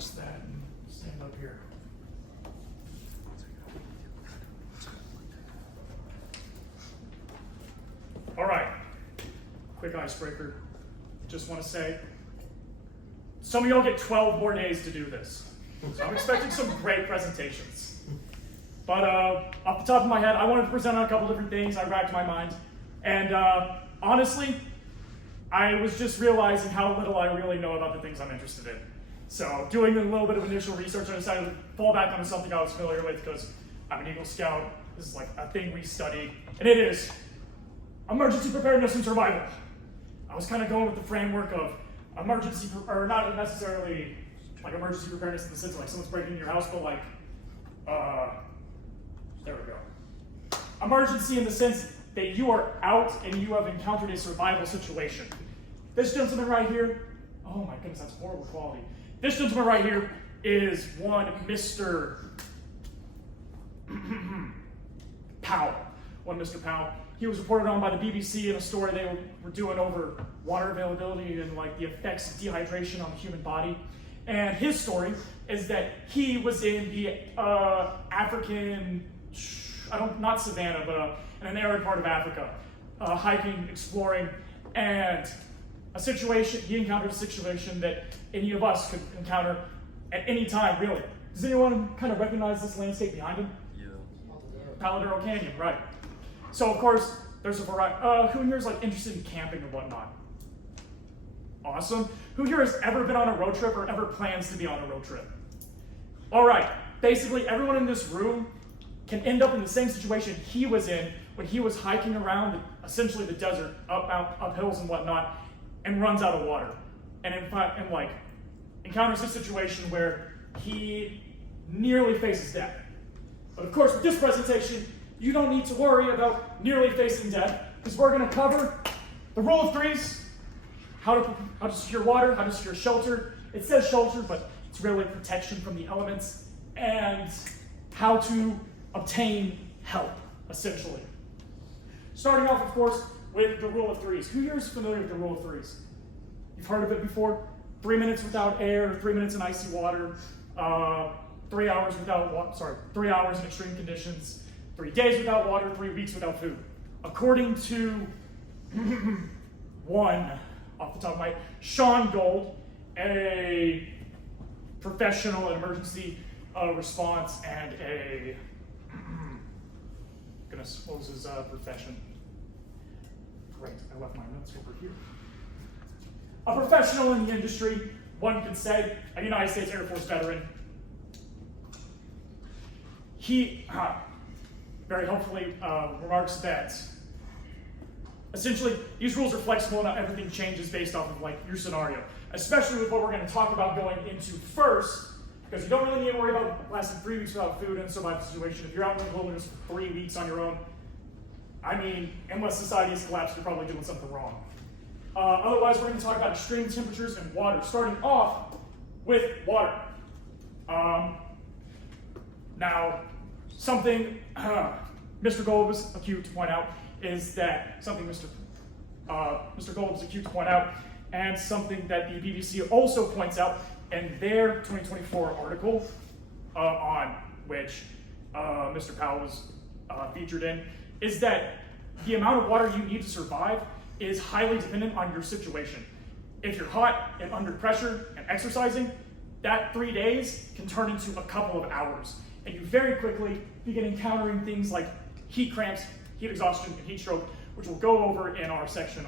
rest that and stand up here. All right, quick icebreaker. Just want to say, some of y'all get 12 more days to do this. So I'm expecting some great presentations. But off the top of my head, I wanted to present on a couple different things. I racked my mind. And honestly, I was just realizing how little I really know about the things I'm interested in. So doing a little bit of initial research, I decided to fall back on something I was familiar with because I'm an Eagle Scout. This is like a thing we study. And it is emergency preparedness and survival. I was kind of going with the framework of emergency, or not necessarily like emergency preparedness in the sense of like someone's breaking into your house, but like, there we go. Emergency in the sense that you are out and you have encountered a survival situation. This gentleman right here, oh my goodness, that's horrible quality. This gentleman right here is one Mr. Powell. One Mr. Powell. He was reported on by the BBC in a story they were doing over water availability and like the effects of dehydration on the human body. And his story is that he was in the African, not savannah, but in an arid part of Africa, hiking, exploring, and he encountered a situation that any of us could encounter at any time, really. Does anyone kind of recognize this landscape behind him? Yeah. Paladero Canyon, right. So of course, there's a variety. Who here is like interested in camping and whatnot? Awesome. Who here has ever been on a road trip or ever plans to be on a road trip? All right. Basically, everyone in this room can end up in the same situation he was in when he was hiking around essentially the desert, up hills and whatnot, and runs out of water, and encounters a situation where he nearly faces death. But of course, with this presentation, you don't need to worry about nearly facing death, because we're going to cover the rule of threes, how to secure water, how to secure shelter. It says shelter, but it's really protection from the elements, and how to obtain help, essentially. Starting off, of course, with the rule of threes. Who here is familiar with the rule of threes? You've heard of it before? 3 minutes without air, 3 minutes in icy water, 3 hours without 3 hours in extreme conditions, 3 days without water, 3 weeks without food. According to one, off the top of my head, Sean Gold, a professional in emergency response and what was his profession? Great, I left my notes over here. A professional in the industry, one could say, a United States Air Force veteran. He very helpfully remarks that essentially these rules are flexible and not everything changes based off of like your scenario, especially with what we're going to talk about going into first, because you don't really need to worry about lasting 3 weeks without food in a survival situation. If you're out in the wilderness for 3 weeks on your own, I mean, unless society has collapsed, you're probably doing something wrong. Otherwise, we're going to talk about extreme temperatures and water, starting off with water. Now, something Mr. Gold was acute to point out is that something Mr. Gold was acute to point out, and something that the BBC also points out in their 2024 article on which Mr. Powell was featured in, is that the amount of water you need to survive is highly dependent on your situation. If you're hot and under pressure and exercising, that 3 days can turn into a couple of hours. And you very quickly begin encountering things like heat cramps, heat exhaustion, and heat stroke, which we'll go over in our section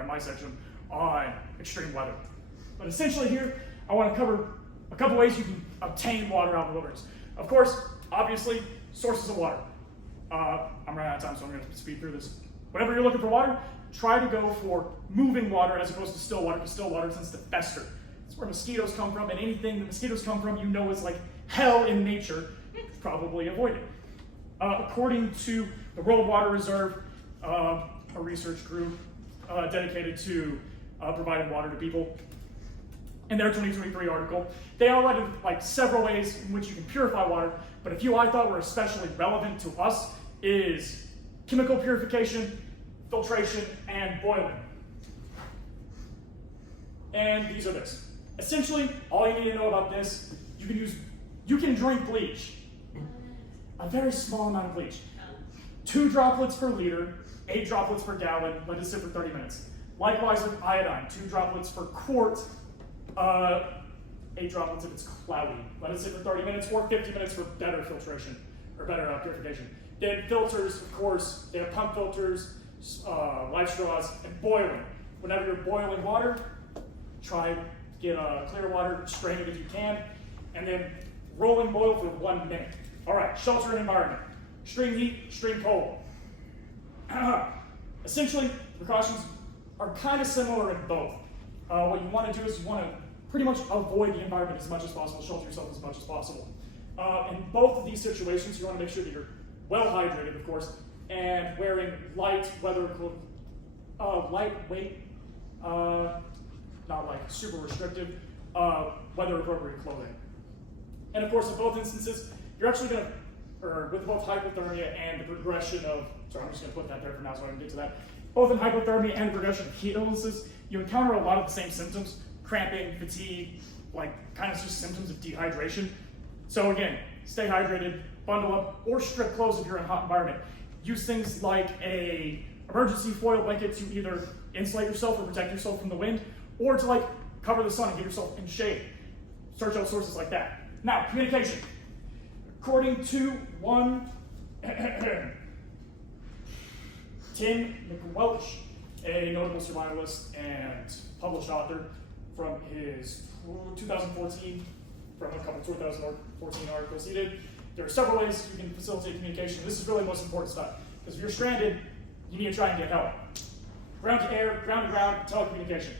in my section on extreme weather. But essentially here, I want to cover a couple ways you can obtain water out in the wilderness. Of course, obviously, sources of water. I'm running out of time, so I'm going to speed through this. Whenever you're looking for water, try to go for moving water as opposed to still water, because still water tends to fester. It's where mosquitoes come from, and anything that mosquitoes come from, you know is like hell in nature, probably avoid it. According to the World Water Reserve, a research group dedicated to providing water to people, in their 2023 article, they highlighted like several ways in which you can purify water, but a few I thought were especially relevant to us is chemical purification, filtration, and boiling. And these are this. Essentially, all you need to know about this, you can drink bleach. A very small amount of bleach. 2 droplets per liter, 8 droplets per gallon, let it sit for 30 minutes. Likewise with iodine, 2 droplets per quart, 8 droplets if it's cloudy. Let it sit for 30 minutes or 50 minutes for better filtration, or better purification. Then filters, of course, they have pump filters, life straws, and boiling. Whenever you're boiling water, try to get clear water, strain it if you can, and then rolling boil for 1 minute. All right, shelter and environment. Extreme heat, extreme cold. Essentially, precautions are kind of similar in both. What you want to do is you want to pretty much avoid the environment as much as possible, shelter yourself as much as possible. In both of these situations, you want to make sure that you're well hydrated, of course, and wearing light, lightweight, not like super restrictive, weather appropriate clothing. And of course, in both instances, you're actually going to, or with both hypothermia and the progression of, sorry, I'm just going to put that there for now so I can get to that. Both in hypothermia and the progression of heat illnesses, you encounter a lot of the same symptoms, cramping, fatigue, like kind of just symptoms of dehydration. So again, stay hydrated, bundle up, or strip clothes if you're in a hot environment. Use things like a emergency foil blanket to either insulate yourself or protect yourself from the wind, or to like cover the sun and get yourself in shade. Search out sources like that. Now, communication. According to one Tim McWelch, a notable survivalist and published author, from his 2014, from a couple 2014 articles he did, there are several ways you can facilitate communication. This is really the most important stuff, because if you're stranded, you need to try and get help. Ground to air, ground to ground, telecommunication.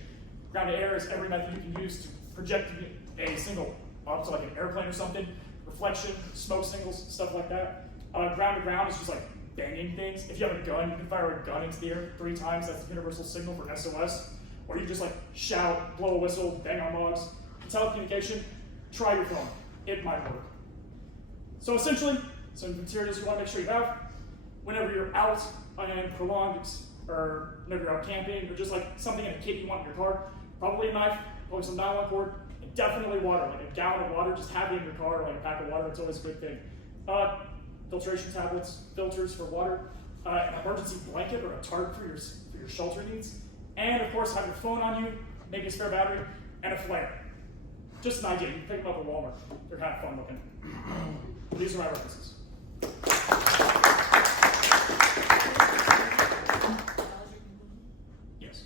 Ground to air is every method you can use to project a signal up to like an airplane or something. Reflection, smoke signals, stuff like that. Ground to ground is just like banging things. If you have a gun, you can fire a gun into the air 3 times. That's the universal signal for SOS. Or you just like shout, blow a whistle, bang on logs. Telecommunication, try your phone. It might work. So essentially, some materials you want to make sure you have whenever you're out and prolonged, or whenever you're out camping, or just like something in a kit you want in your car. Probably a knife, probably some nylon cord, and definitely water. Like a gallon of water, just have it in your car, like a pack of water, it's always a good thing. Filtration tablets, filters for water, an emergency blanket or a tarp for your shelter needs, and of course have your phone on you, maybe a spare battery, and a flare. Just an idea, you can pick them up at Walmart. They're kind of fun looking. These are my references. Yes.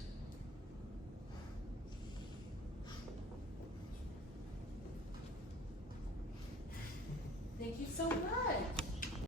Thank you so much.